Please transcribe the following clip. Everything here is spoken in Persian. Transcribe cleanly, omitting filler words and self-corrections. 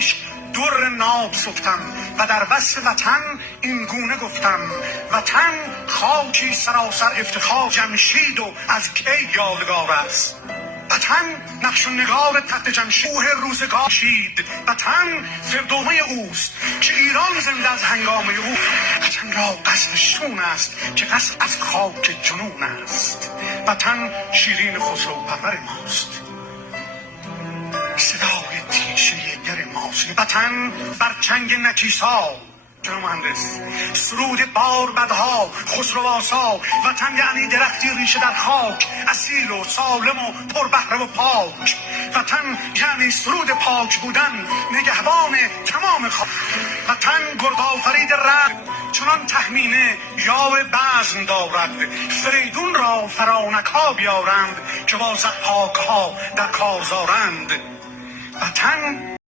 عشق در ناب سفتم و در وصف وطن این گونه گفتم: وطن خاکی سراسر افتخار جمشید و از کی یادگار است. وطن نقش و نگار تحت جمشید روزگار شید. وطن فردومه اوست که ایران زنده از هنگامه او. وطن را قصد شون است که قصد از خاک جنون است. وطن شیرین خسرو پرور ماست، صدای تیشه گر ماست. وطن بر چنگ نکیسا جناب مهندس سرود بار بدها خسرو آسا. وطن یعنی درختی ریشه در خاک، اصیل و سالم و پربهره و پاک. وطن یعنی سرود پاک بودن، نگهبان تمام خاک. وطن گرد آفرید رد چنان تهمینه یار بزم دارد. فریدون را فرانک ها بیارند که با ضحاک ها در کارزارند. وطن